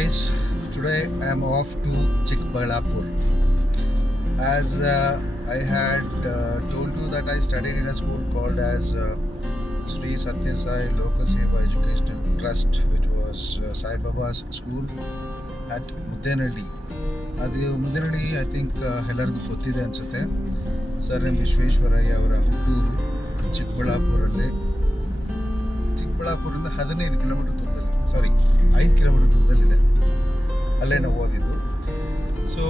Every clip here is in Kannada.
guys, today I am off to Chikbalapur. As I had told you that I studied in a school called as Sri Satya Sai Lokaseva Educational Trust, which was Sai Baba's school at Mudenadi. ಅದು ಮುದ್ದೇನಹಳ್ಳಿ ಐ ಥಿಂಕ್ ಎಲ್ಲರಿಗೂ ಗೊತ್ತಿದೆ ಅನಿಸುತ್ತೆ. ಸರ್ ಎಂ ವಿಶ್ವೇಶ್ವರಯ್ಯ ಅವರ ಹುಟ್ಟೂರು ಚಿಕ್ಕಬಳ್ಳಾಪುರದಿಂದ 15 ಕಿಲೋಮೀಟರ್ ದೂರದಲ್ಲಿ, 5 ಕಿಲೋಮೀಟರ್ ದೂರದಲ್ಲಿದೆ. ಅಲ್ಲೇ ನಾವು ಓದಿದ್ದು. So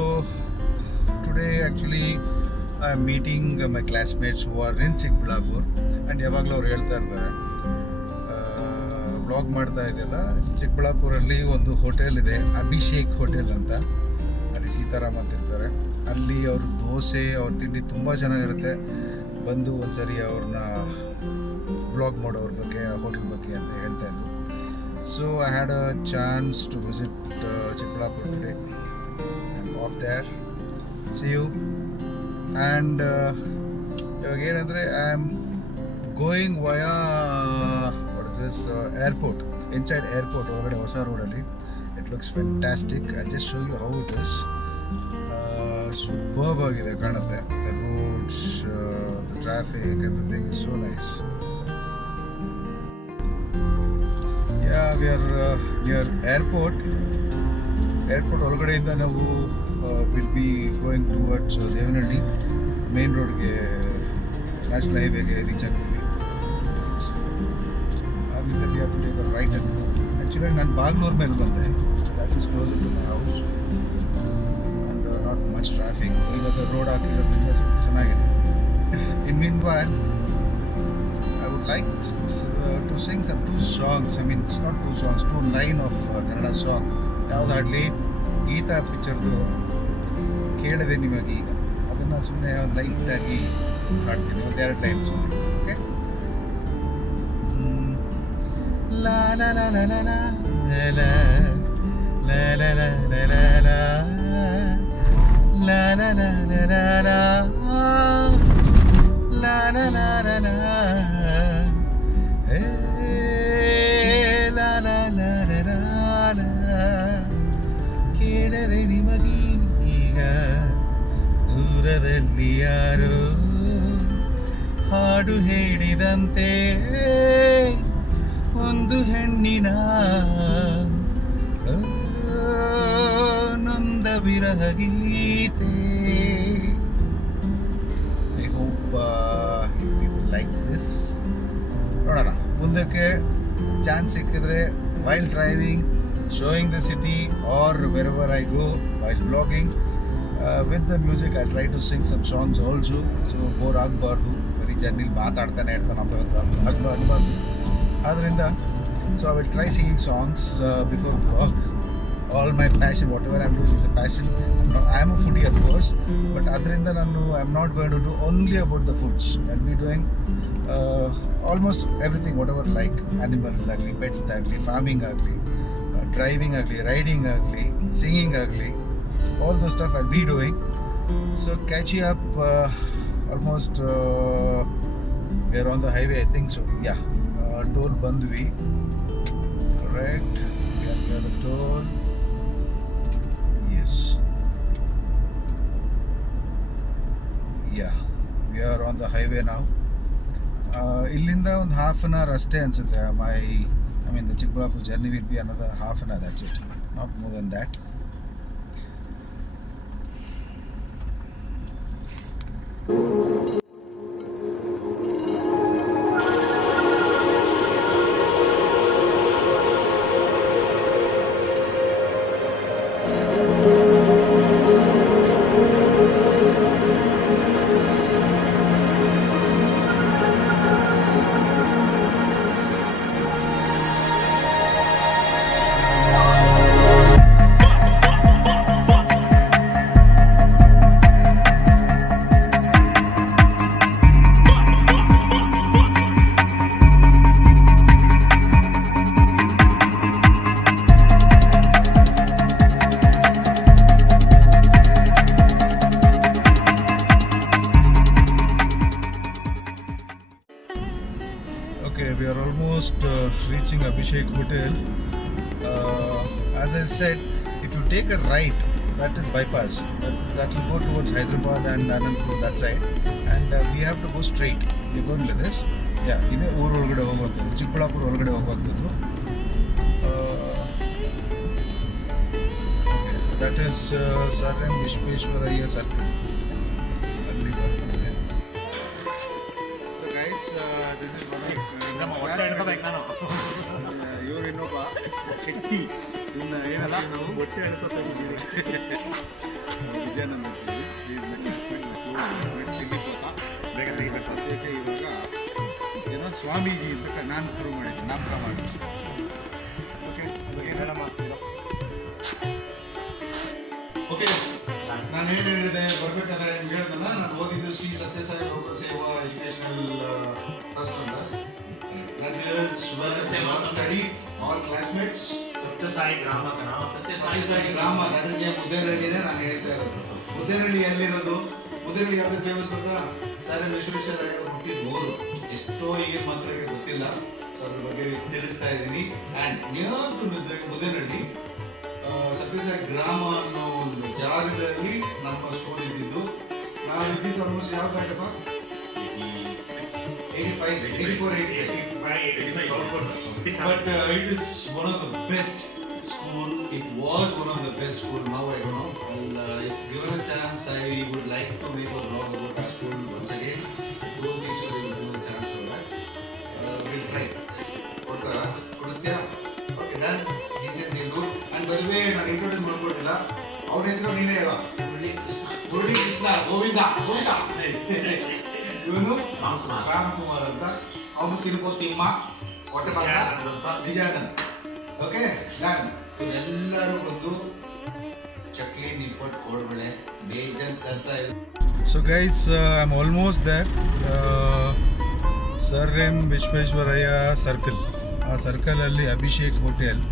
today actually I am meeting my classmates who are in Chikkaballapur. And ಯಾವಾಗಲೂ ಅವ್ರು ಹೇಳ್ತಾ ಇರ್ತಾರೆ, ಬ್ಲಾಗ್ ಮಾಡ್ತಾ ಇದೆಯಲ್ಲ, ಚಿಕ್ಕಬಳ್ಳಾಪುರಲ್ಲಿ ಒಂದು ಹೋಟೆಲ್ ಇದೆ, ಅಭಿಷೇಕ್ ಹೋಟೆಲ್ ಅಂತ. ಅಲ್ಲಿ ಸೀತಾರಾಮ್ ಅಂತ ಇರ್ತಾರೆ. ಅಲ್ಲಿ ಅವ್ರ ದೋಸೆ, ಅವ್ರ ತಿಂಡಿ ತುಂಬ ಚೆನ್ನಾಗಿರುತ್ತೆ. ಬಂದು ಒಂದ್ಸರಿ ಅವ್ರನ್ನ ಬ್ಲಾಗ್ ಮಾಡೋವ್ರ ಬಗ್ಗೆ, ಹೋಟೆಲ್ ಬಗ್ಗೆ ಅಂತ ಹೇಳ್ತಾ ಇದ್ರು. So I had a chance to visit Chikkaballapura today. I am off there. See you. And ಇವಾಗ ಏನಂದರೆ I am going via what is this airport, inside airport ಒಳಗಡೆ ಹೊಸ ರೋಡಲ್ಲಿ. It looks fantastic. I just show you how it is. Superb ಆಗಿದೆ ಕಾಣುತ್ತೆ. The roads, the traffic, everything is so nice. Ya, we are near airport. Airport ಒಳಗಡೆಯಿಂದ ನಾವು will be going towards Devanahalli main ರೋಡ್ಗೆ, ನ್ಯಾಷನಲ್ ಹೈವೇಗೆ ರೀಚ್ ಆಗ್ತೀವಿ. ಅಲ್ಲಿಂದ we have to take a right and go. Actually ನಾನು ಬಾಗ್ಲೂರ್ ಮೇಲೆ ಬಂದೆ. That is close to my house and not much traffic. ಇವಾಗ ರೋಡ್ ಹಾಕಿರೋದ್ರಿಂದ ಸ್ವಲ್ಪ ಚೆನ್ನಾಗಿದೆ. In meanwhile I would like to sing some 2 songs. I mean, it's not 2 songs, 2 line of Kannada song. ಯಾವ್ದು ಹಾಡಲಿ? ಗೀತಾ ಪಿಕ್ಚರ್ದು ಕೇಳಿದೆ ನಿಮಗೆ ಈಗ. ಅದನ್ನು ಸುಮ್ಮನೆ ಒಂದು ಲೈಟಾಗಿ ಹಾಡ್ತೀನಿ, ಒಂದು 2 ಲೈನ್ ಸುಮ್ಮನೆ. ಓಕೆ. ಲಾ ಲಾ ಲಾ ಲಾ ಲಾ ಲಾ ಲಾ ಲಾ ಲಾ ಲಾ ಲಾ ಲಾ ಲಾ ಲಾ ಲಾ ಲಾ ಲಾ la la la la la hey la la la la la ಕೇಳದೆ ನಿಮಗೀಗ ದೂರದಲ್ಲಿ ಯಾರೋ ಹಾಡು ಹೇಳಿದಂತೆ ಒಂದು ಹೆಣ್ಣಿನ ನೊಂದ ವಿರಹ ಗೀತೆ. people like this. ನೋಡೋಣ ಮುಂದಕ್ಕೆ ಚಾನ್ಸ್ ಸಿಕ್ಕಿದ್ರೆ while driving, showing the city, or wherever I go while blogging with the music. I try to sing some songs also. So bore ಆಗಬಾರ್ದು, ಬರೀ ಜರ್ನಿಲಿ ಮಾತಾಡ್ತಾನೆ ಆಗಬಾರ್ದು. ಆದ್ದರಿಂದ so I will try singing songs before blog. All my passion, whatever I'm doing is a passion. I am a foodie, of course, but adrinda I'm not going to do only about the foods. I'll be doing almost everything, whatever, like animals agli, pets agli, farming agli, driving agli, riding agli, singing agli, all those stuff I'll be doing. So catch you up. Almost we are on the highway, I think so. Yeah, toll bandvi, correct. We are near the toll. Yes. Yeah, we are on the highway now. ಇಲ್ಲಿಂದ ಒಂದು half an hour ಅಷ್ಟೇ ಅನ್ಸುತ್ತೆ. The Chikbalapur journey will be another half an hour, that's it, not more than that. Okay, we are almost reaching Abhishek Hotel. as I said, if you take a right, that is bypass. That will go towards Hyderabad and Anantapur that side, and we have to go straight. We're going like this. Yeah, ಇದೇ ಊರು ಒಳಗಡೆ ಹೋಗುವಂಥದ್ದು, ಚಿಕ್ಕಬಳ್ಳಾಪುರ ಒಳಗಡೆ ಹೋಗುವಂಥದ್ದು. Okay, that is Sir M. Vishveshwaraya Circle. ಅಲ್ಲಿ ಬರ್ತದೆ. So guys, this is one of ಇವರು ಇನ್ನೊಬ್ಬ ಶಕ್ತಿ. ಇನ್ನು ಏನಲ್ಲ ನಾವು ಹೊಟ್ಟೆ ಹೇಳ್ಕೊತಾ ಇದ್ದೀವಿ. ವಿಜಯಾನಂದ ಬೇಗ ತೆಗಿಬೇಕು ಅದಕ್ಕೆ ಇವಾಗ ಏನೋ ಸ್ವಾಮೀಜಿ ಅಂತ ನಾಮಕರಣ ಮಾಡಿದ್ದೆ, ನಾಮಕರಣ ಮಾಡಿ. ಓಕೆ, ಓಕೆ, ನಾನು ಏನು ಹೇಳಿದೆ ಬರ್ಬೇಕಾದ್ರೆ ನಿಮ್ಗೆ ಹೇಳ್ದಲ್ಲ, ನಾನು ಓದಿದ್ದು ಶ್ರೀ ಸತ್ಯಸಾಯಿ ಲೋಕ ಸೇವಾ ಎಜುಕೇಶನಲ್ ಟ್ರಸ್ಟ್ ಅಂತ. That is where I studied all classmates. Sathya Sai Grama Sathya Sai ಗ್ರಾಮ, ನನಗೆ ಮುದ್ದೇನಹಳ್ಳಿನೇ ನಾನು ಹೇಳ್ತಾ ಇರೋದು. ಮುದ್ದೇನಹಳ್ಳಿ ಎಲ್ಲಿರೋದು? ಮುದ್ದೇನಹಳ್ಳಿ ಯಾವ್ದು ಫೇಮಸ್ ಗೊತ್ತಾ? ಸರ್ ಎಂ ವಿಶ್ವೇಶ್ವರಯ್ಯ ಅವರು ಹುಟ್ಟಿದ ಊರು. ಎಷ್ಟೋ ಈಗಿನ ಮಕ್ಕಳಿಗೆ ಗೊತ್ತಿಲ್ಲ, ಅದ್ರ ಬಗ್ಗೆ ತಿಳಿಸ್ತಾ ಇದ್ದೀನಿ. And near to Muddenahalli Sathya Sai Grama ಅನ್ನೋ ಒಂದು ಜಾಗದಲ್ಲಿ ನಮ್ಮ ಸ್ಕೂಲ್ ಇದ್ದಿದ್ದು. ನಾವು ಇದ್ದಿದ್ದು ಆಲ್ಮೋಸ್ಟ್ ಯಾವ Katappa? 85. But it is one of the best school. It was one of the best school. Now I don't know. If given a chance, I would like to make a vlog about that school once again. To make sure you will give a chance for that. We'll try. Kodtara? Kodistya? Okay, then he says he'll do. And by the way, ನಾನು ಇಂಟ್ರೊಡ್ಯೂಸ್ ಮಾಡ್ಕೊಟ್ಟಿಲ್ಲ. ಅವನ ಹೆಸರು ನೀನೇ ಹೇಳ. ಮುರಳಿ ಕೃಷ್ಣ ಗೋವಿಂದ. ಇವನು ರಾಮಕುಮಾರ್ ಅಂತ. ಅವನು ತಿರುಪತಿಮ್ಮ ಹೊಟ್ಟೆ ವಿಜಯಾನಂದ. ಓಕೆ, ನಾನು ಇವರೆಲ್ಲರೂ ಬಂದು ಚಕ್ಲಿ, ನಿಪ್ಪಟ್ಟು, ಕೋಡ್ಬಳೆ ಬೇಜಾನ್ ತರ್ತಾ ಇದ್ರು. So guys, I am almost there. Sir M Visvesvaraya circle, ಆ ಸರ್ಕಲಲ್ಲಿ Abhishek hotel.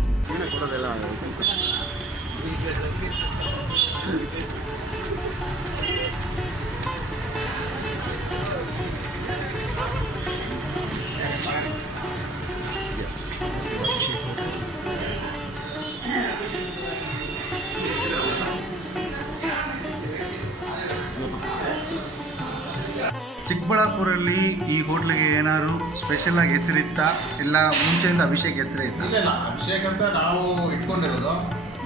Yes, this is Abhishek Hotel. ಚಿಕ್ಕಬಳ್ಳಾಪುರಲ್ಲಿ ಈ ಹೋಟ್ಲಿಗೆ ಏನಾದ್ರು ಸ್ಪೆಷಲ್ ಆಗಿ ಹೆಸರಿತ್ತಾ, ಇಲ್ಲ ಮುಂಚೆಯಿಂದ ಅಭಿಷೇಕ್ ಹೆಸರೇ ಇತ್ತ? ಇಲ್ಲ, ಅಭಿಷೇಕ್ ಅಂತ ನಾವು ಇಟ್ಕೊಂಡಿರೋದು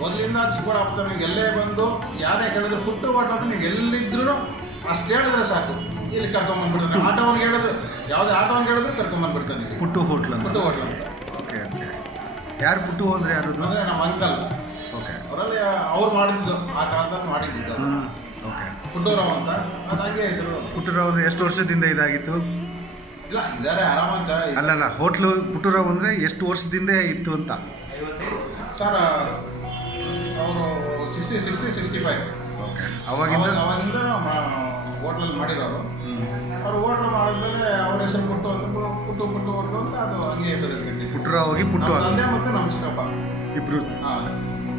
ಮೊದಲಿಂದ. ಚಿಕ್ಕಬಳ್ಳಾಪುರ ನೀವು ಎಲ್ಲೇ ಬಂದು ಯಾರೇ ಕೇಳಿದ್ರು ಪುಟ್ಟು ಹೋಟ್ಲ್ ಅಂತ ನೀವು ಎಲ್ಲಿದ್ರು ಅಷ್ಟು ಹೇಳಿದ್ರೆ ಸಾಕು, ಇಲ್ಲಿ ಕರ್ಕೊಂಡ್ಬಂದ್ಬಿಡ್ತಾನೆ. ಆಟೋವನ್ಗೆ ಹೇಳಿದ್ರು, ಯಾವುದೇ ಆಟೋವನ್ಗೆ ಹೇಳಿದ್ರು ಕರ್ಕೊಂಡ್ಬಂದ್ಬಿಡ್ತಾನೆ. ಪುಟ್ಟು ಹೋಟ್ಲ್ ಅಂತ. ಪುಟ್ಟು ಹೋಟ್ಲ್ ಅಂತ. Okay okay. ಯಾರು ಪುಟ್ಟು ಹೋದ್ರೆ ಯಾರದು? ಅಂದರೆ ನಮ್ಮ ಅಂಕಲ್. ಓಕೆ. ಅವರಲ್ಲಿ ಅವ್ರು ಮಾಡಿದ್ದು, ಆ ಕಾಲದಲ್ಲಿ ಮಾಡಿದ್ದು. ಓಕೆ. ಪುಟ್ಟೂರಾವ್ ಅಂತ, ಅದಾಗೆ ಹೆಸರು. ಪುಟ್ಟೂರಾವ್ ಅಂದರೆ ಎಷ್ಟು ವರ್ಷದಿಂದ ಇದಾಗಿತ್ತು? ಇಲ್ಲ, ಇದ್ದಾರೆ ಆರಾಮಾಗಿ. ಅಲ್ಲಲ್ಲ, ಹೋಟ್ಲು ಪುಟ್ಟೂರಾವ್ ಅಂದರೆ ಎಷ್ಟು ವರ್ಷದಿಂದ ಇತ್ತು ಅಂತ? ಸರ್ ಅವರು 65. ಓಕೆ. ಅವಾಗಿಂದ ಹೋಟ್ಲಲ್ಲಿ ಮಾಡಿರೋರು. ಅವರು ಹೋಟ್ಲು ಮಾಡಿದ್ಮೇಲೆ ಅವ್ರ ಹೆಸರು ಪುಟ್ಟು ಹೋಟ್ಲು ಅಂತ ಅದು ಹಂಗೆ ಹೆಸರು ಪುಟ್ಟೂರಾವ್ ಹೋಗಿ ಪುಟ್ಟು ತಂದೆ ಮತ್ತು ನಮ್ಮ ಚಿಕ್ಕಪ್ಪ ಇಬ್ರು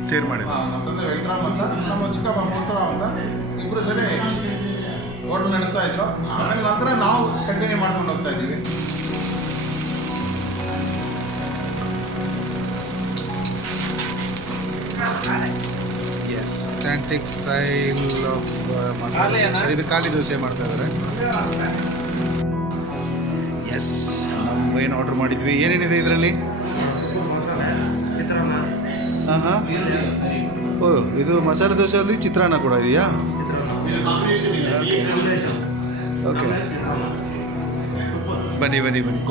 ಸೇರ್ ಮಾಡಿದ್ರು. ನಮ್ಮ ತಂದೆ ವೆಂಕಟರಾಮ್ ಅಂತ, ನಮ್ಮ ಚಿಕ್ಕಪ್ಪ ಪುಟ್ಟರಾವ್ ಅಂತ ಇಬ್ಬರು ಸರಿ ಹೋಟ್ಲು ನಡೆಸ್ತಾ ಇದ್ರು. ಆಮೇಲೆ ನಂತರ ನಾವು ಕಂಟಿನ್ಯೂ ಮಾಡ್ಕೊಂಡು ಹೋಗ್ತಾ ಇದ್ದೀವಿ. S, authentic style of masala dosa. ಇದು ಖಾಲಿ ದೋಸೆ ಮಾಡ್ತಾ ಇದ್ದಾರೆ. ಎಸ್, ನಾವು ಏನು ಆರ್ಡ್ರ್ ಮಾಡಿದ್ವಿ, ಏನೇನಿದೆ ಇದರಲ್ಲಿ? ಹಾಂ ಹಾಂ. ಓ, ಇದು ಮಸಾಲೆ ದೋಸೆಯಲ್ಲಿ ಚಿತ್ರಾನ್ನ ಕೂಡ ಇದೆಯಾ? ಓಕೆ ಓಕೆ, ಬನ್ನಿ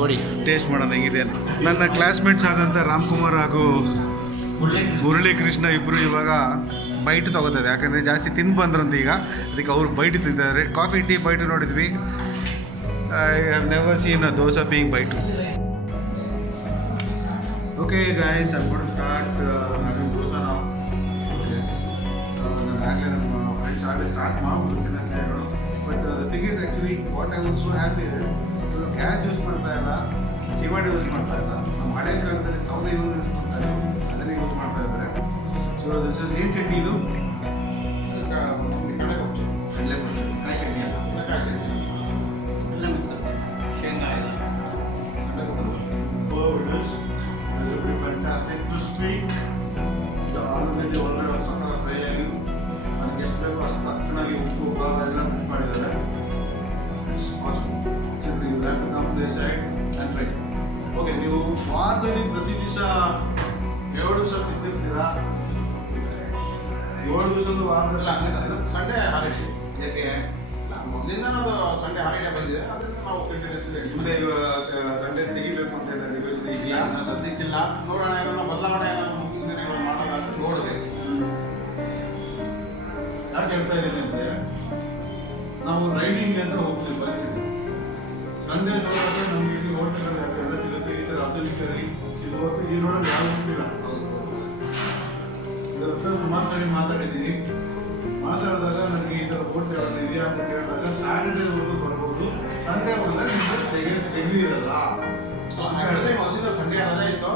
ಕೊಡಿ, ಟೇಸ್ಟ್ ಮಾಡೋದು ಹೆಂಗಿದೆ ಅಂತ. ನನ್ನ ಕ್ಲಾಸ್ಮೇಟ್ಸ್ ಆದಂಥ ರಾಮ್ಕುಮಾರ್ ಹಾಗೂ ಮುರಳಿ ಕೃಷ್ಣ ಇಬ್ಬರು ಇವಾಗ ಬೈಟ್ ತೊಗೋತದೆ, ಯಾಕಂದರೆ ಜಾಸ್ತಿ ತಿಂದು ಬಂದ್ರಂತ ಈಗ, ಅದಕ್ಕೆ ಅವ್ರು ಬೈಟ್ ತಿಂತಿದ್ದಾರೆ. ಕಾಫಿ ಟೀ ಬೈಟು ನೋಡಿದ್ವಿ. I have never seen a dosa being by two. Okay guys, I am going to start having dosa now. Okay, ಆಗಲೇ ನಮ್ಮ ಫ್ರೆಂಡ್ಸ್ ಆಗಲೇ ಸ್ಟಾರ್ಟ್ ಮಾಡ್ಬಿಡ್ತೀನಿ ಅಂತ ಹೇಳೋದು. But the thing is actually what I was so happy is, ಇವರು ಗ್ಯಾಸ್ ಯೂಸ್ ಮಾಡ್ತಾ ಇಲ್ಲ, ಸಿಮೆಂಟ್ ಯೂಸ್ ಮಾಡ್ತಾ ಇಲ್ಲ. ನಮ್ಮ ಹಳೆ ಕಾಲದಲ್ಲಿ ಸೌದೆ ಯೂಸ್ ಮಾಡ್ತಾ ಇದ್ರು, ಅದನ್ನೇ ಯೂಸ್ ಮಾಡ್ತಾ ಇದ್ದಾರೆ. ಸೊ ದಿಸ್ ಇಸ್ ಏನು ಚಟ್ನಿ ಇದು? ಕಡಲೆ ಕಾಯಿ ಚಟ್ನಿ ಅಲ್ಲ, ಶೇಂಗಾ ಇಲ್ಲ. fantastic crispy. The ವಾರದಲ್ಲಿ ಪ್ರತಿ ದಿವಸ 7 ದಿವಸ ತಿಂದಿರ್ತೀರಾ? 7 ದಿವಸದ ವಾರದಲ್ಲಿ ಸಂಡೇ ಹಾಲಿಡೇ. ಯಾಕೆ ಮೊದಲಿಂದ ನಾವು ಸಂಡೇ ಹಾಲಿಡೇ ಬಂದಿದೆ, ಅದರಿಂದ ನಾವು ಮುಂದೆ ಸಂಡೇ ತೆಗಿಬೇಕು ಅಂತ ಏನಾದ್ರು ಯೋಚನೆ ಇದೆಯಾ? ಸದ್ಯಕ್ಕಿಲ್ಲ. ನೋಡೋಣ, ಏನಾದ್ರು ಬದಲಾವಣೆ ಏನಾದ್ರು ಮುಂದಿನ ದಿನಗಳು ಮಾಡೋದಾದ್ರೆ ನೋಡಬೇಕು. ಯಾಕೆ ಹೇಳ್ತಾ ಇದ್ದೀನಿ ಅಂದರೆ, ನಾವು ರೈಡಿಂಗ್ ಅಂತ ಹೋಗ್ತೀವಿ, ಬರ್ತೀವಿ. ಸಂಡೇ ನೋಡಿದ್ರೆ ನಮ್ಗೆ ಇಲ್ಲಿ ಹೋಟೆಲ್ ಎಲ್ಲ ಸಿಗುತ್ತೆ, ಈ ಥರ ಆಧುನಿಕ ಸಿಗುವಾಗ ಈ ನೋಡೋದು ಯಾರು ಹೋಗ್ತಿಲ್ಲ. ಇದರ ಹತ್ರ ಸುಮಾರು ಸರಿ ಮಾತಾಡಿದ್ದೀನಿ. ಮಾತಾಡಿದಾಗ ನನಗೆ ಈ ಥರ ಹೋಟೆಲ್ ಇದೆಯಾ ಅಂತ ಕೇಳಿದಾಗ ಸ್ಯಾಟರ್ಡೇವರೆಗೂ ಬರ್ಬೋದು, ಸಂಡೇ ಹೋದ್ರೆ ನಿಮಗೆ ತೆಗೆದಿರಲ್ಲ. ಮೊದಲಿನ ಸಂಡೇ ರಜೆ ಇತ್ತು,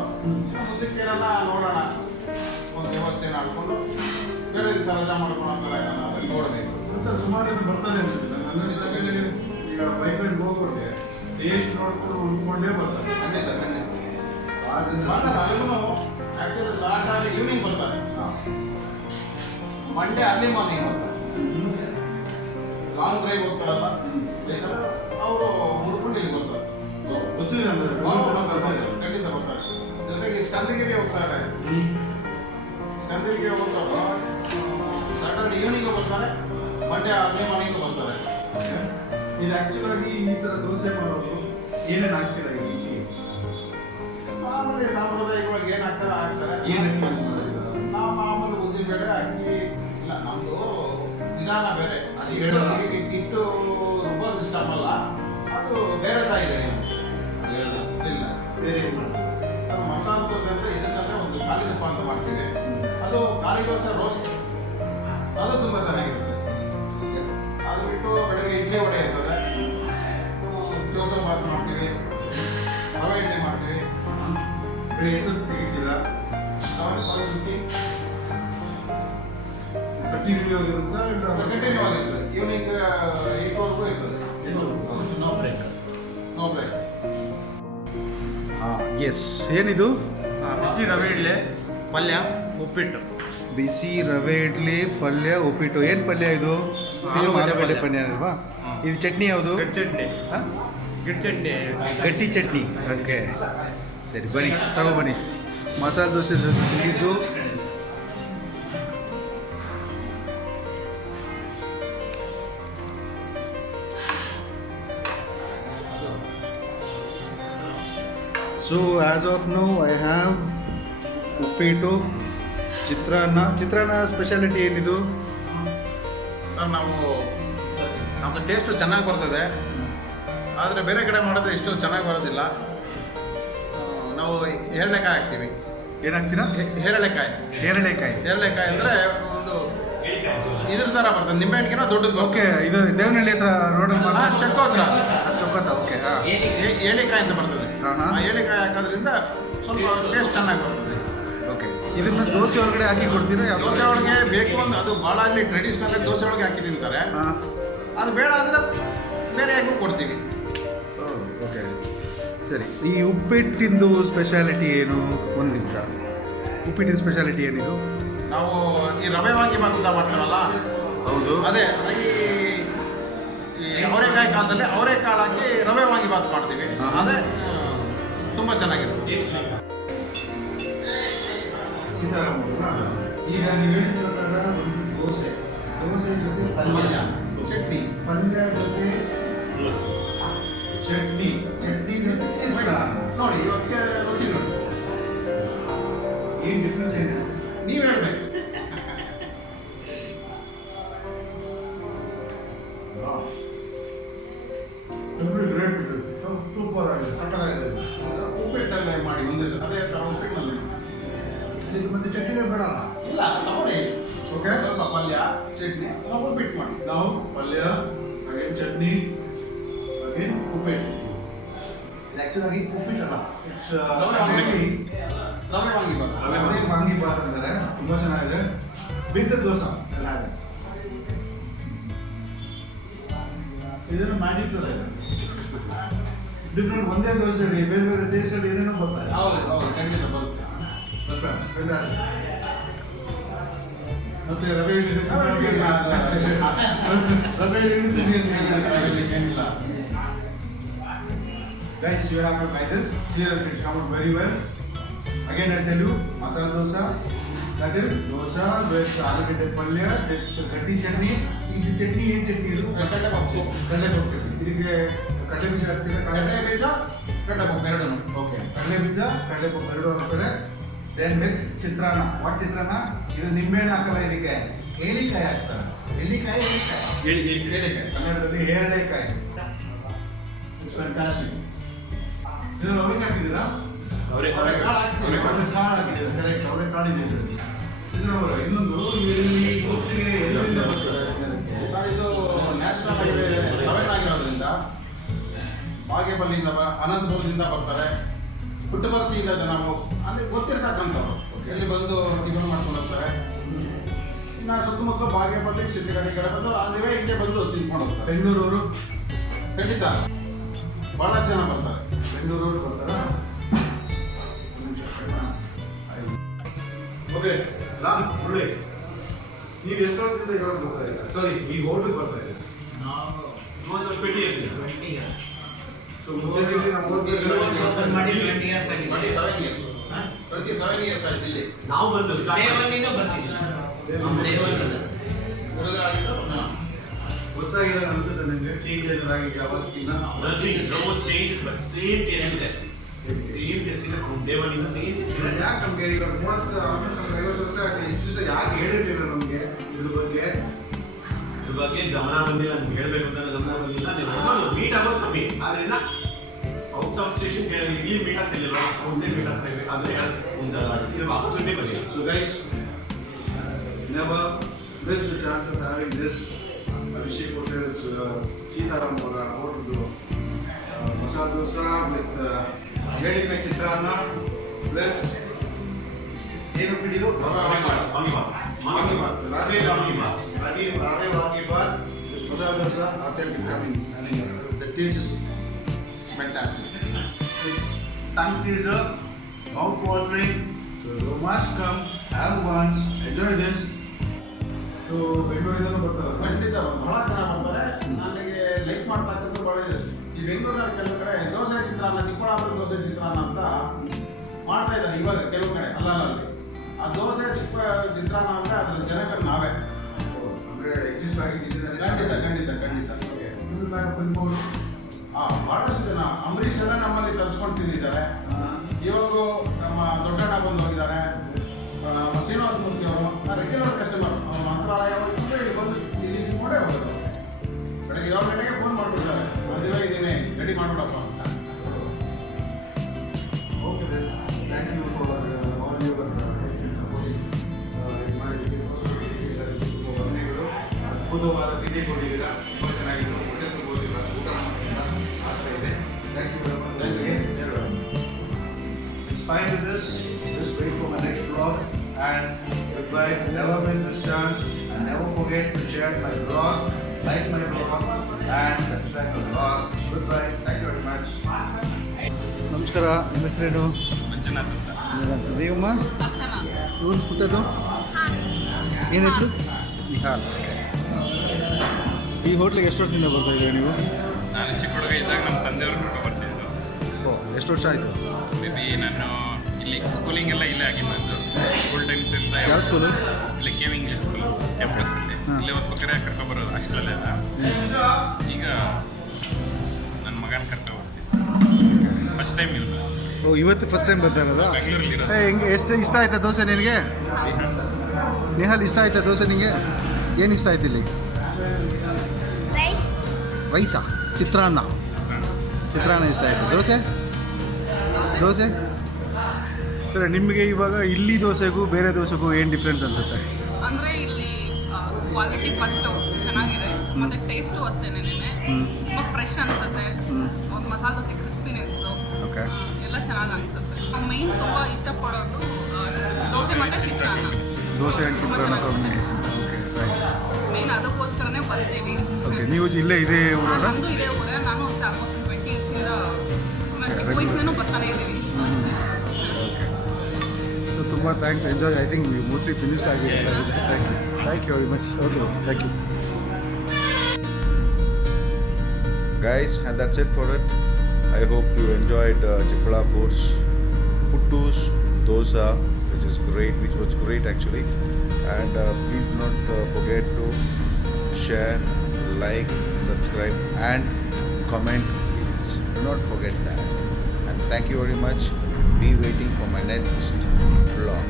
ಮುಂದಕ್ಕೆ ಏನಾರ ನೋಡೋಣ, ಒಂದು ವ್ಯವಸ್ಥೆ ಮಾಡ್ಕೊಂಡು ಬೇರೆ ದಿವಸ ರಜಾ ಮಾಡ್ಕೊಂಡು ಅದನ್ನು ನೋಡಬೇಕು ಅಂತ ಸುಮಾರು ಜನ ಬರ್ತದೆ ಅನ್ಸುತ್ತೆ. ನನ್ನ ಈಗ ಬೈಕ್ ರೈಡ್ ಹೋಗೋರಿಗೆ ಟೇಸ್ಟ್ ನೋಡ್ಕೊಂಡು ಉಳ್ಕೊಂಡೇ ಬರ್ತಾರೆ. ಖಂಡಿತ ಖಂಡಿತ. ಆದ್ರಿಂದ ಅದನ್ನು ಆ್ಯಕ್ಚುಲಿ ಸಾಧಾರಣ ಈವ್ನಿಂಗ್ ಬರ್ತಾರೆ, ಮಂಡೇ ಅರ್ಲಿ ಮಾರ್ನಿಂಗ್ ಬರ್ತಾರೆ. ಲಾಂಗ್ ಡ್ರೈವ್ ಹೋಗ್ತಾರಲ್ಲ ಬೇಕಾದ್ರೆ ಅವರು ಮುಡ್ಕೊಂಡು ಇಲ್ಲಿ ಬರ್ತಾರೆ. ಗೊತ್ತಿಲ್ಲ ಅಂದ್ರೆ ಖಂಡಿತ ಬರ್ತಾರೆ. ಜೊತೆಗೆ ಸ್ಕಂದಗಿರಿ ಹೋಗ್ತಾರೆ, ಸ್ಕಂದಗಿರಿ ಹೋಗ್ತಾರೆ ಸ್ಯಾಟರ್ಡೆ ಈವ್ನಿಂಗು ಬರ್ತಾರೆ, ಮಂಡೇ ಅರ್ಲಿ ಮಾರ್ನಿಂಗು ಬರ್ತಾರೆ. ಇದು ಆಕ್ಚುಲ್ ಆಗಿ ಈ ತರ ದೋಸೆ ಮಾಡೋದು ಏನೇನು ಹಾಕ್ತೀರಾ ಇಲ್ಲಿ? ಮಾಮೂಲಿ ಸಾಂಪ್ರದಾಯಿಕವಾಗಿ ಏನು ಹಾಕ್ತಾರೆ ಏನಕ್ಕೆ ನಾವು ಮಾಮೂಲಿ ಉದ್ದಿನಬೇಳೆ ಅಕ್ಕಿ ಇಲ್ಲ, ನಮ್ಮದು ವಿಧಾನ ಬೇರೆ. ಅದು ಹೇಳಲ್ಲ. ಇಟ್ಟು ರುಬ್ಬೋ ಸಿಸ್ಟಮ್ ಅಲ್ಲ, ಅದು ಬೇರೆ ತಾಯಿದೆ. ಇಲ್ಲ ಬೇರೆ ಏನು ಮಾಡ್ತೀರಾ? ಅದು ಮಸಾಲೆ ದೋಸೆ ಅಂದರೆ ಇದಕ್ಕಂದ್ರೆ ಒಂದು ಖಾಲಿ ತುಪ್ಪ ಅಂತ ಮಾಡ್ತೀವಿ. ಅದು ಖಾಲಿ ದೋಸೆ ರೋಸ್ಟ್, ಅದು ತುಂಬ ಚೆನ್ನಾಗಿರುತ್ತೆ. ಅದು ಬಿಟ್ಟು ಬೆಳಗ್ಗೆ ಇಡ್ಲಿ ವಡೆ ಇರ್ತದೆ, ದೋಸೆ ಬಾತ್ ಮಾಡ್ತೀವಿ, ರವೆ ಇಡ್ಲಿ ಮಾಡ್ತೀವಿ. ಎಷ್ಟು ತೆಗಿತೀರಾ? 750 ಕಂಟಿನ್ಯೂ ಆಗಿರುತ್ತಾ ಇಲ್ಲ ಕಂಟಿನ್ಯೂ ಆಗಿರ್ತದೆ. ಈವ್ನಿಂಗ್ 8ವರೆಗೂ ಇರ್ತದೆ. No break. No break. ಹಾಂ ಎಸ್. ಏನಿದು? ಬಿಸಿ ರವೆ ಇಡ್ಲಿ, ಪಲ್ಯ, ಉಪ್ಪಿಟ್ಟು. ಬಿಸಿ ರವೆ ಇಡ್ಲಿ, ಪಲ್ಯ, ಉಪ್ಪಿಟ್ಟು. ಏನು ಪಲ್ಯ ಇದು? ಸೇಮ್ ಆಲೂಗಡ್ಡೆ ಪಲ್ಯ ಅಲ್ವಾ? ಇದು ಚಟ್ನಿ ಯಾವುದು? ಗಟ್ಟಿ ಚಟ್ನಿ. ಹಾಂ, ಗಟ್ಟಿ ಚಟ್ನಿ. ಗಟ್ಟಿ ಚಟ್ನಿ. ಓಕೆ, ಸರಿ ಬನ್ನಿ ತಗೊಬನ್ನಿ. ಮಸಾಲೆ ದೋಸೆ ಜೊತೆ ತಿಂದಿದ್ದು so as of now I have uppittu, chitranna speciality ಏನಿದು? ಸರ್, ನಮ್ಮದು ಟೇಸ್ಟು ಚೆನ್ನಾಗಿ ಬರ್ತದೆ, ಆದರೆ ಬೇರೆ ಕಡೆ ಮಾಡಿದ್ರೆ ಇಷ್ಟು ಚೆನ್ನಾಗಿ ಬರೋದಿಲ್ಲ. ನಾವು ಹೇರಳೆಕಾಯಿ ಹಾಕ್ತೀವಿ. ಏನಾಗ್ತೀರಾ? ಹೇರಳೆಕಾಯಿ. ನೇರಳೆಕಾಯಿ. ಹೇರಳೆಕಾಯಿ ಅಂದರೆ ಒಂದು ಇದ್ರ ಥರ ಬರ್ತದೆ, ನಿಂಬೆಹಣ್ಣಿಗಿನ ದೊಡ್ಡದು. ಓಕೆ, ಇದು ದೇವನಹಳ್ಳಿ ಹತ್ರ ರೋಡಲ್ಲಿ ಮಾಡಿ ಚಕ್ಕು ಹತ್ರ ಚೊಕ್ಕತ್ತ. ಓಕೆ, ಹಾಂ, ಏಳಿಕಾಯಿ ಅಂತ ಬರ್ತದೆ. ಆಹಾ. ಆ ಏಳಿಕಾಯಿ ಹಾಕೋದ್ರಿಂದ ಸ್ವಲ್ಪ ಟೇಸ್ಟ್ ಚೆನ್ನಾಗಿ ಬರ್ತದೆ. ಓಕೆ. ಇದನ್ನ ದೋಸೆ ಒಳಗಡೆ ಹಾಕಿ ಕೊಡ್ತೀರಾ? ಯಾವ ದೋಸೆ ಒಳಗೆ ಬೇಕು ಅಂತ, ಅದು ಭಾಳ ಅಲ್ಲಿ ಟ್ರೆಡಿಷ್ನಲ್ ದೋಸೆ ಒಳಗೆ ಹಾಕಿ ತಿಂತಾರೆ. ಹಾಂ, ಅದು ಬೇಡ ಅಂದರೆ ಬೇರೆ ಹಾಕಿ ಕೊಡ್ತೀವಿ. ಓಕೆ ಸರಿ. ಈ ಉಪ್ಪಿಟ್ಟಿಂದು ಸ್ಪೆಷಾಲಿಟಿ ಏನು? ಒಂದು ನಿಮಿಷ. ಉಪ್ಪಿಟ್ಟಿನ ಸ್ಪೆಷಾಲಿಟಿ ಏನಿದು? ನಾವು ಈ ರವೆ ವಾಂಗಿಬಾತ್ ಅಂತ ಮಾಡ್ತಾರಲ್ಲ, ಹೌದು. ಅದೇ ಈ ಅವರೆಕಾಯಿ ಕಾಲದಲ್ಲಿ ಅವರೆಕಾಳು ಹಾಕಿ ರವೆ ವಾಂಗಿಬಾತ್ ಮಾಡ್ತೀವಿ. ಹಾ. ಅದೇ ತುಂಬ ಚೆನ್ನಾಗಿರುತ್ತೆ. ಸೀತಾರಾಮ್ ಈಗ ನೀವು ಹೇಳಿದ ಪ್ರಕಾರ ಒಂದು ದೋಸೆ ಜೊತೆ ಪಲ್ಯ, ಚಟ್ನಿ, ಪಲ್ಯ ಜೊತೆ ಚಟ್ನಿ ಜೊತೆ ಚಿತ್ರಾನ್ನ. ನೋಡಿ ಇವಕ್ಕೆ ರುಚಿ ನೋಡಿ. ಏನು ಡಿಫ್ರೆನ್ಸ್ ಇದೆ? ನೀವು ಹೇಳ್ಬೇಕು. ಗ್ರೇಟ್, ಸೂಪರ್ ಆಗಿದೆ, ಸಕ್ಕತ್ತಾಗಿದೆ. ಉಪ್ಪಿಟ್ಟಲ್ಲೇ ಮಾಡಿ ಒಂದೇ ಸಲ ಅದೇ ಥರ ಉಪ್ಪಿಟ್ಟಿನಲ್ಲಿ ಇದು ಮತ್ತೆ ಚಟ್ನಿನೇ ಬೇಡ. ಇಲ್ಲ ತಗೊಳ್ಳಿ. ಓಕೆ, ಸ್ವಲ್ಪ ಪಲ್ಯ, ಚಟ್ನಿ, ನಾವು ಉಪ್ಪಿಟ್ಟು ಮಾಡಿ. ನಾವು ಪಲ್ಯ, ಅಗೇನ್ ಚಟ್ನಿ, ಅಗೇನ್ ಉಪ್ಪಿಟ್ಟು. ಆ್ಯಕ್ಚುಲಾಗಿ ಉಪ್ಪಿಟ್ಟಲ್ಲ, ಇಟ್ಸ್ ರವೆ ವಾಂಗಿಬಾತ್. ರವೆ ವಾಂಗಿಬಾತ್ ಅಂತಾರೆ. ತುಂಬ ಚೆನ್ನಾಗಿದೆ. ಬಿದ್ದ ದೋಸೆ ಎಲ್ಲ ಇದೆ. ಇದನ್ನು ಮ್ಯಾಜಿಕ್ ದೋಸೆ ಇದೆ. ಡಿಫ್ರೆಂಟ್ ಒಂದೇ ದೋಸೆ ಬೇರೆ ಬೇರೆ ಟೇಸ್ಟಲ್ಲಿ ಏನೇನೋ ಬರ್ತಾ ಇದೆ. ಹೌದು ಹೌದು, ಖಂಡಿತ ಬರುತ್ತೆ. ಮತ್ತೆ ರವೆ ಇಡ್ಲಿ ರವೆ ರವೆ ಇಡ್ಲಿ ಏನಿಲ್ಲ. Guys, you have to try this. Seriously, it's come out very well. Again, I tell you, masala dosa. That is dosa with alugade palya, with gatti chutney. This chutney is chutney. ಕಡ್ಲೆ ಪಪ್ಪು. Kadle pokku. ಇದಕ್ಕೆ ಕಡಲೆ ಬೀಜ ಹಾಕ್ತಿದ್ರೆ ಕಡ್ಲೆ ಬೀಜ ಕಡ್ಲೆ ಪಪ್ಪು ಎರಡೂ. ಓಕೆ ಕಡಲೆ ಬೀಜ ಕಡಲೆ ಪಪ್ಪು ಎರಡು ಹಾಕ್ತಾರೆ. Then with chitranna. What chitranna? ಇದು ನಿಂಬೆಹಣ್ಣು ಹಾಕಲ್ಲ ಇದಕ್ಕೆ. ಏಲಿಕಾಯಿ ಹಾಕ್ತಾರೆ. ಎಲ್ಲಿಕಾಯಿ ಏಲಿಕಾಯಿ. ಕನ್ನಡದಲ್ಲಿ ಹೇರಳೆಕಾಯಿ. It's fantastic. ಇದು ಅವ್ರಿಗೆ ಹಾಕಿದ್ದೀರಾ? ಅವರೆಕಾಳು ಹಾಕಿದ್ದೀರಾ? ಕರೆಕ್ಟ್, ಅವರೆಕಾಳು ಇದೆ ಇದರಲ್ಲಿ. ಸಿದ್ದರಾಮಯ್ಯ ಇನ್ನೊಂದು ಇಲ್ಲಿ ಗೊತ್ತಿಗೆ ಎಲ್ಲಿಂದ ಬರ್ತದೆ? ಇದು ನ್ಯಾಷನಲ್ ಹೈವೇ 7 ಆಗಿರೋದ್ರಿಂದ ಬಾಗೇಪಲ್ಲಿಯಿಂದ ಅನಂತಪುರದಿಂದ ಬರ್ತಾರೆ. ಪುಟ್ಟಪರ್ತಿಯಿಂದ ಜನ ಅಂದರೆ ಗೊತ್ತಿರ್ತಕ್ಕಂಥವ್ರು ಇಲ್ಲಿ ಬಂದು ಟಿಫನ್ ಮಾಡ್ಕೊಂಡು ಹೋಗ್ತಾರೆ. ಇನ್ನು ಸುತ್ತಮುತ್ತಲು ಬಾಗೇಪಲ್ಲಿ ಸಿದ್ಧಗಂಗೆ ಕಡೆ ಬಂದು ಅಲ್ಲಿವೇ ಹಿಂಗೆ ಬಂದು ತಿನ್ಕೊಂಡು ಹೋಗ್ತಾರೆ. ಬೆಂಗಳೂರವರು ಖಂಡಿತ ಭಾಳಷ್ಟು ಜನ ಬರ್ತಾರೆ. ಬೆಂಗಳೂರವರು ಬರ್ತಾರಾ? ಓಕೆ ರಾಮ್ ಮುರಳಿ, ನೀವು ಎಷ್ಟು ವರ್ಷದಿಂದ ಇರೋದು ಬರ್ತಾ ಇದ್ದೀರಾ? ಸಾರಿ, ಈ ಹೋಟೆಲ್ ಬರ್ತಾ ಇದ್ದೀರಾ? ನಾವು 20 years. 20 years. ಸೊ ಮುಂಚೆ ನಾವು ಓಪನ್ ಮಾಡಿ 20 years ಆಗಿದೆ. 27 years. 27 years ಆಯ್ತು ಇಲ್ಲಿ. ನಾವು ಬಂದು Day one ಇಂದ ಬರ್ತಿದ್ವಿ. Day one ಇಂದ. ಹುಡುಗರಾಗಿದ್ದು ಹೊಸದಾಗಿ ಅನ್ಸುತ್ತೆ ನನಗೆ ಚೇಂಜ್ ಏನಾದ್ರು ಆಗಿದೆ ಅವತ್ತಿನ? nothing, no change, but same taste ಇದೆ. Same taste ಇದೆ. from day one ಇಂದ same taste ಇದೆ. ಯಾಕೆ ನಮಗೆ ಈಗ 30 ಆಲ್ಮೋಸ್ಟ್ 50 ವರ್ಷ ಆಗಿದೆ, ಇಷ್ಟು ದಿವಸ ಯಾಕೆ ಹೇಳಿರಲಿಲ್ಲ ನಮಗೆ ಇದ್ರ ಬಗ್ಗೆ? ಇದ್ರ ಬಗ್ಗೆ ಗಮನ ಬಂದಿಲ್ಲ, ನಿಮ್ಗೆ ಹೇಳ್ಬೇಕು ಅಂತ ಗಮನ ಬಂದಿಲ್ಲ. ನೀವು ಮೀಟ್ ಆಗೋದು ಕಮ್ಮಿ, ಆದ್ರಿಂದ ಔಟ್ ಆಫ್ ಸ್ಟೇಷನ್ ಇಲ್ಲಿ ಮೀಟ್ ಆಗ್ತಿಲ್ಲ, ಔಟ್ಸೈಡ್ ಮೀಟ್ ಆಗ್ತಾ ಇದೆ. ಆದ್ರೆ ಒಂದು ಆಪರ್ಚುನಿಟಿ ಬಂದಿಲ್ಲ. So guys, never miss the chance of having this Abhishek Hotel's Sitaram Bora hotel masala dosa with ಹೇಳಿಕಾಯಿ ಚಿತ್ರಾನ್ನ ಪ್ಲಸ್ ಏನು ಬಿಡಿದು vangibath, Radhe vangibath masala dosa authentic. I mean the taste is fantastic. It's tongue teaser, mouth watering. So you must come, have once, enjoy this. So ಬೆಂಗಳೂರಿಂದ ಬರ್ತಾರೆ. ಖಂಡಿತ ಬಹಳ ಜನ ಬರ್ತಾರೆ. ನನಗೆ ಲೈಕ್ ಮಾಡ್ತಕ್ಕಂಥ ಭಾಳ ಇದೆ. ಈ ಬೆಂಗಳೂರಲ್ಲಿ ಕೆಲವು ಕಡೆ ದೋಸೆ ಚಿತ್ರಾನ್ನ, ಚಿಕ್ಕಬಳ್ಳಾಪುರ ದೋಸೆ ಚಿತ್ರಾನ್ನ ಅಂತ ಮಾಡ್ತಾ ಇದ್ದಾರೆ ಇವಾಗ ಕೆಲವು ಕಡೆ ಅಲ್ಲಲ್ಲಿ. ಆ ದೋಸೆ ಚಿತ್ರಾನ್ನ ಅಂದರೆ ಅದ್ರ ಜನಕರು ನಾವೇ. ಅಂದ್ರೆ ಎಕ್ಸಿಸ್ಟ್ ಆಗಿದ್ದಿದ್ದಾರೆ. ಖಂಡಿತ ಭಾಳಷ್ಟು ಜನ ಅಂಬರೀಷ್ ಎಲ್ಲ ನಮ್ಮಲ್ಲಿ ತರಿಸ್ಕೊಂಡು ತಿಂದಿದ್ದಾರೆ. ಇವಾಗ ನಮ್ಮ ದೊಡ್ಡಣ್ಣ ಬಂದು ಹೋಗಿದ್ದಾರೆ. ಶ್ರೀನಿವಾಸ ಮೂರ್ತಿ ಅವರು ರೆಗ್ಯುಲರ್ ಕಸ್ಟಮರ್. ಮಂತ್ರಾಲಯ ಇಲ್ಲಿ ಬಂದು ಇಲ್ಲಿ ನೋಡೇ ಹೋಗೋದು. ಬೆಳಗ್ಗೆ 7 ಗಂಟೆಗೆ ಫೋನ್ ಮಾಡಿಬಿಡ್ತಾರೆ, ಮದುವೆ ಇದ್ದೀನಿ ರೆಡಿ ಮಾಡಿಬಿಡಪ್ಪ ಅಂತ. Okay, thank you for all your supporting. ವಂದನೆಗಳು. ಅದ್ಭುತವಾದ ತಿಂಡಿ ಕೊಟ್ಟಿದ್ದೀರಾ, ತುಂಬ ಚೆನ್ನಾಗಿತ್ತು. ಹೊಟ್ಟೆ ತುಂಬೋದಿಲ್ಲ, ಊಟ ಮಾಡೋದ್ರಿಂದ ಆಗ್ತಾ ಇದೆ. Thank you very much. It's fine with this. Just wait for my next vlog and goodbye. Never miss this chance and never forget to share my vlog, like my vlog and subscribe my vlog. Goodbye. Thank you very much. ನಮಸ್ಕಾರ, ನಿಮ್ಮ ಹೆಸರೇನು? ಮಂಜುನಾಥ್ ಅಂತ. ನೀವಮ್ಮ? ಇವ್ರು ಪುಟ್ಟದ್ದು ಏನು ಹೆಸರು? ನಿಹಾಲ್. ಈ ಹೋಟ್ಲಿಗೆ ಎಷ್ಟು ವರ್ಷದಿಂದ ಬರ್ತಾ ಇದ್ದೀರಾ ನೀವು? ನಾನು ಚಿಕ್ಕ ಹುಡುಗ ಇದ್ದಾಗ ನಮ್ಮ ತಂದೆಯವ್ರು ಕರ್ಕೊಂಡು ಬರ್ತಿದ್ರು. ಓ, ಎಷ್ಟು ವರ್ಷ ಆಯಿತು? ಮೇ ಬಿ ನಾನು ಇಲ್ಲಿ ಸ್ಕೂಲಿಂಗ್ ಎಲ್ಲ ಇಲ್ಲೇ ಆಗಿದ್ದು ನಂದು. ಸ್ಕೂಲ್ ಟೈಮ್ಸ್ ಎಲ್ಲ ಯಾವ ಸ್ಕೂಲು? ಇಲ್ಲಿ ಕೆವಿ ಇಂಗ್ಲೀಷ್ ಸ್ಕೂಲ್ ಕ್ಯಾಂಪಸ್ಸಲ್ಲಿ. ಇಲ್ಲೇ ಓದ್ಬೇಕಾದ್ರೆ ಕರ್ಕೊಂಬರೋದು ಹಾಸ್ಟೆಲೆಲ್ಲ. ಈಗ ನನ್ನ ಮಗನ ಕರ್ಕೊಂಡ್ಬರ್ತೀನಿ. ಫಸ್ಟ್ ಟೈಮ್ ಇವನು. ಓ, ಇವತ್ತು ಫಸ್ಟ್ ಟೈಮ್ ಬರ್ತಾ ಇರೋದಾ? ಬೆಂಗಳೂರಲ್ಲಿರೋದು. ಹೆಂಗೆ ಎಷ್ಟು ಇಷ್ಟ ಆಯ್ತಾ ದೋಸೆ ನಿನಗೆ? ನಿಹಾಲ್, ಇಷ್ಟ ಆಯ್ತಾ ದೋಸೆ ನಿನಗೆ? ಏನು ಇಷ್ಟ ಆಯ್ತು ಇಲ್ಲಿ? ರೈಸಾ? ಚಿತ್ರಾನ್ನ ಇಷ್ಟ ಆಯಿತು. ದೋಸೆ ಸರಿ, ನಿಮಗೆ ಇವಾಗ ಇಲ್ಲಿ ದೋಸೆಗೂ ಬೇರೆ ದೋಸೆಗೂ ಏನು ಡಿಫ್ರೆನ್ಸ್ ಅನಿಸುತ್ತೆ? ಅಂದರೆ ಇಲ್ಲಿ ಕ್ವಾಲಿಟಿ ಫಸ್ಟು ಚೆನ್ನಾಗಿದೆ, ಮತ್ತು ಟೇಸ್ಟು ಅಷ್ಟೇನೆ. ತುಂಬ ಫ್ರೆಶ್ ಅನಿಸುತ್ತೆ. ಒಂದು ಮಸಾಲೆ ದೋಸೆ ಕ್ರಿಸ್ಪಿನೆಸ್ಸು ಓಕೆ, ಎಲ್ಲ ಚೆನ್ನಾಗಿ ಅನಿಸುತ್ತೆ. ಮೈನ್ ತುಂಬ ಇಷ್ಟಪಡೋದು ದೋಸೆ ಮತ್ತು chitranna. Dosa and chitranna combination. Okay, right. Main ಅದಕ್ಕೋಸ್ಕರನೇ ಬರ್ತೀವಿ. ಓಕೆ, ನೀವು ಇಲ್ಲೇ ಇದೇ ಊರ? ನಮ್ಮದು ಇದೇ ಊರೇ. ನಾನು ಆಲ್ಮೋಸ್ಟ್ 20 ಇಯರ್ಸಿಂದ ನಾನು ಚಿಕ್ಕ ವಯಸ್ಸಿನೂ ಬರ್ತಾನೆ ಇದ್ದೀವಿ. ಸೊ ತುಂಬ thanks. Enjoy. I think we mostly finished ಆಗಿದೆ. Thank you very much. Okay, thank you guys, and that's it for it. I hope you enjoyed Chikbalapur's Puttu's dosa, which was great actually. And please do not forget to share, like, subscribe, and comment. Please do not forget that. And thank you very much. Be waiting for my next vlog.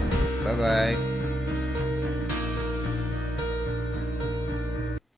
Bye bye.